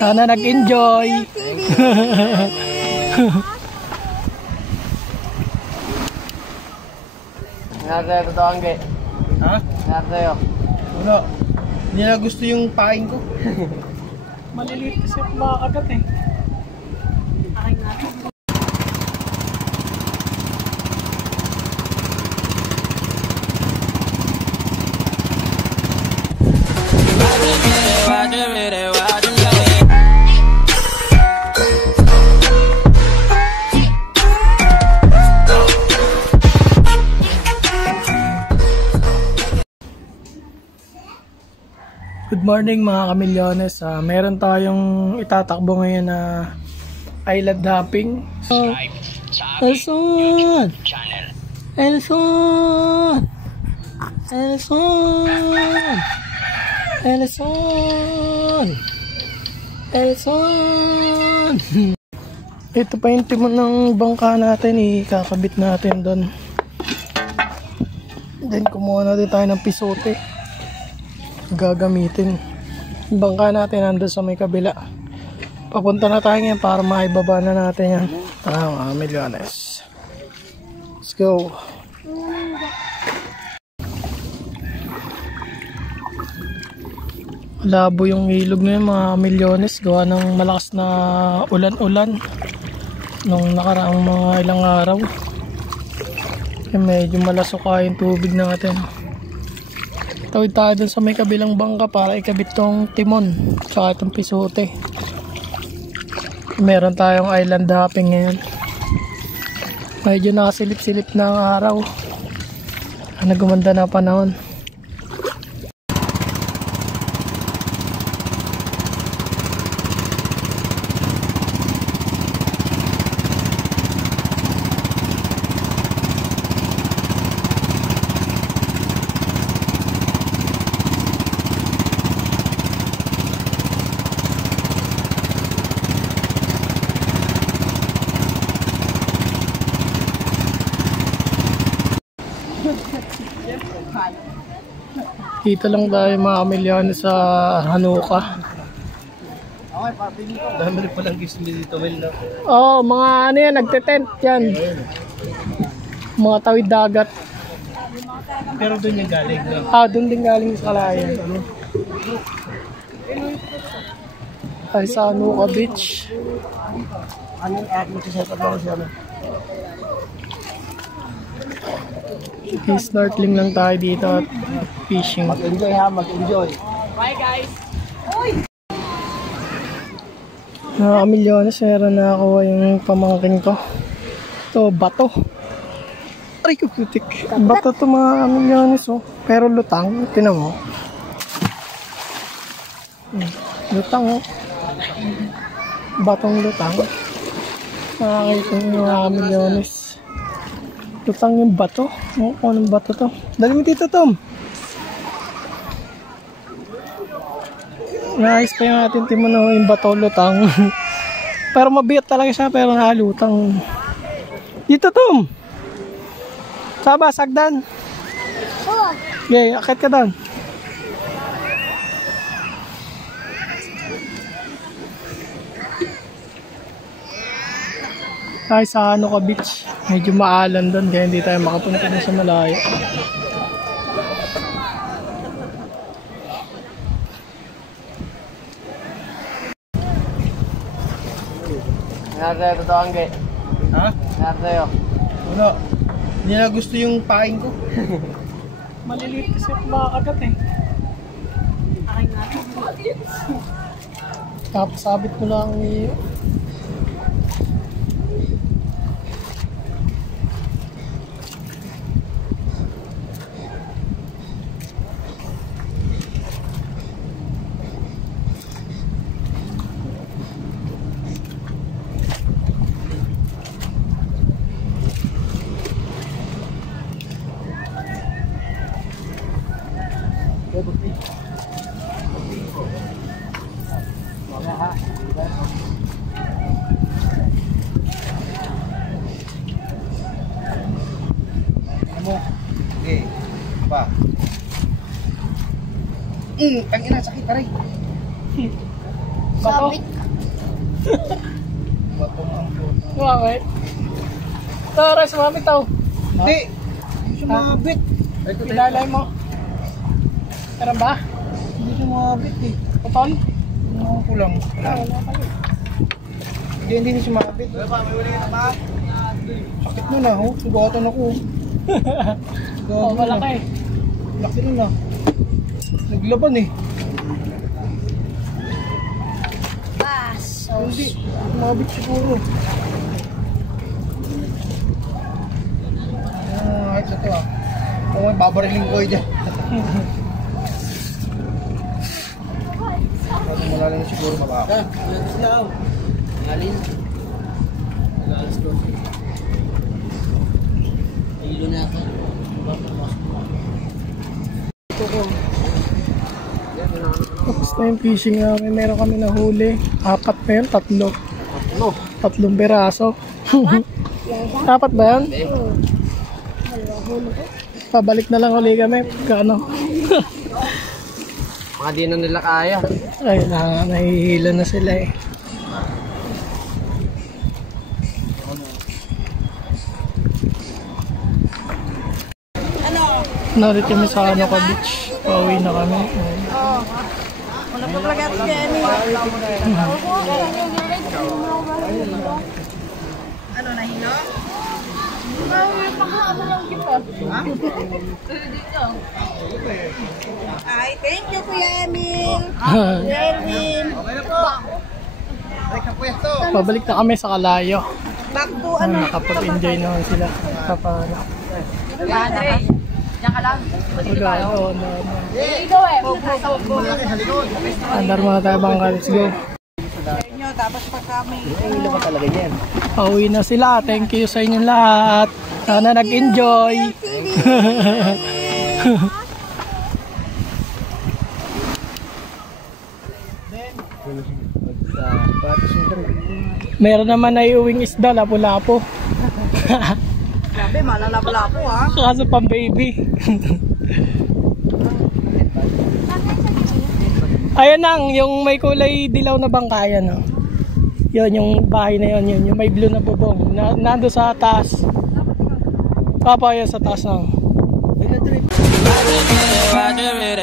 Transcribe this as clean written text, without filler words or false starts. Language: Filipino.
Sana nag-enjoy. Nangyari sa'yo, totoo ang gay. Ha? Nangyari sa'yo. Wala. Hindi na gusto yung paing ko. Maliliit kasi makakagat eh. Akin natin. Good morning mga kamilyones. Meron tayong itatakbo ngayon na island hopping. Elson! Elson! Elson! Elson! Elson! Ito pa yung timon ng bangka natin. Ikakabit natin doon. Then kumuha natin tayo ng pisote. Gagamitin. Yung bangka natin nandun sa may kabila. Papunta na tayo ngayon para maibaba na natin yan. Mga milyones. Let's go. Labo yung ilog na yun mga milyones. Gawa ng malakas na ulan-ulan nung nakaraang mga ilang araw. Medyo malasuka yung tubig natin. Tawid tayo dun sa may kabilang bangka para ikabit tong timon tsaka itong pisote. Meron tayong island hopping ngayon. Medyo nakasilip-silip na ang araw. Gumanda na panahon. Dito lang tayo mga kamilyones sa Hanuka. Okay, papili ko. Dami rin palang gising dito, Mel, no? Oo, mga ano yan, nagte-tent yan. Mga tawid dagat. Pero doon yung galing, no? Doon din galing sa Kalayan. Ay sa Hanuka Beach. Anong app mo sa pagkakas yan? Snorkeling lang tayo dito at fishing. Mag-enjoy ha, mag-enjoy. Bye guys! Mga kamilyones, meron na ako yung pamangkin ko. Ito, bato. Aray ko, putik. Bato to mga kamilyones, oh. Pero lutang, tinan mo. Lutang, oh. Batong lutang. Nakakita yung mga kamilyones. Lutang yung bato. Oh, anong bato to? Dali mo dito, Tom. Naayos pa yung ating timon na yung bato lutang. Pero mabigat talaga siya, pero nakalutang. Dito, Tom. Saba, sagdan. Okay, akit ka doon. Tayo sa Hanuka Beach. Medyo maalan doon kaya hindi tayo makapunta na sa malayo. Nangyari sa'yo, totoo ang gay. Ha? Nangyari sa'yo. Wala. Hindi na gusto yung paing ko. Maliliit kasi makakagat eh. Akin natin. Tapos sabit ko lang yung Okay. Pa. Ang ina, sakit, aray. Bato? Bakit? Tara, sumamit tao. Hindi. Hindi siya mabit. Pinalay mo. Tara ba? Hindi siya mabit eh. Puton? Ano ko lang. Wala pala. Hindi siya mabit. Sakit nun ah. Oh. Sugatan ako. Oo, malaki. Laki nun ah. Naglaban eh. Hindi. Mabit siguro. Kahit sa ito ah. Kung may babariling ko dyan. Malalim siguro mabaka. Lagas lang. Malalim. Lagas ko. Ilo na ako. Tapos na yung fishing namin. Meron kami nahuli. 4 pa yun? 3. 3 piraso. 4 ba yun? Pabalik na lang uli kami. Kano? Mga di na nila kaya. Ay, nahihilo na sila eh. Narit kami sa ano ka beach. Pauwi na kami. Wala pa talaga si Emmy. Ano, nahino? Ay, thank you, Kuya Emil. Erwin. Pabalik na kami sa Kalayo. Back to ano? Nakapag-enjoy naman sila. Kapag Andre, diyan ka lang. wala ako na. Ikaw eh. Andar mga tabang ka. Let's go. Inyo, tapos pag kami. Ilo ka talaga yan. Pauwi na sila. Thank you sa inyong lahat. Sana nag-enjoy. Meron naman na iuwing isda. Lapu-lapo. Grabe, malalapla po ha. Kaso pang baby. Ayan ang, yung may kulay dilaw na bangkayan. No? Yun, yung bahay na yun, yung may blue na bubong. Nando sa taas. Papa, yan sa taas. No? Roger it,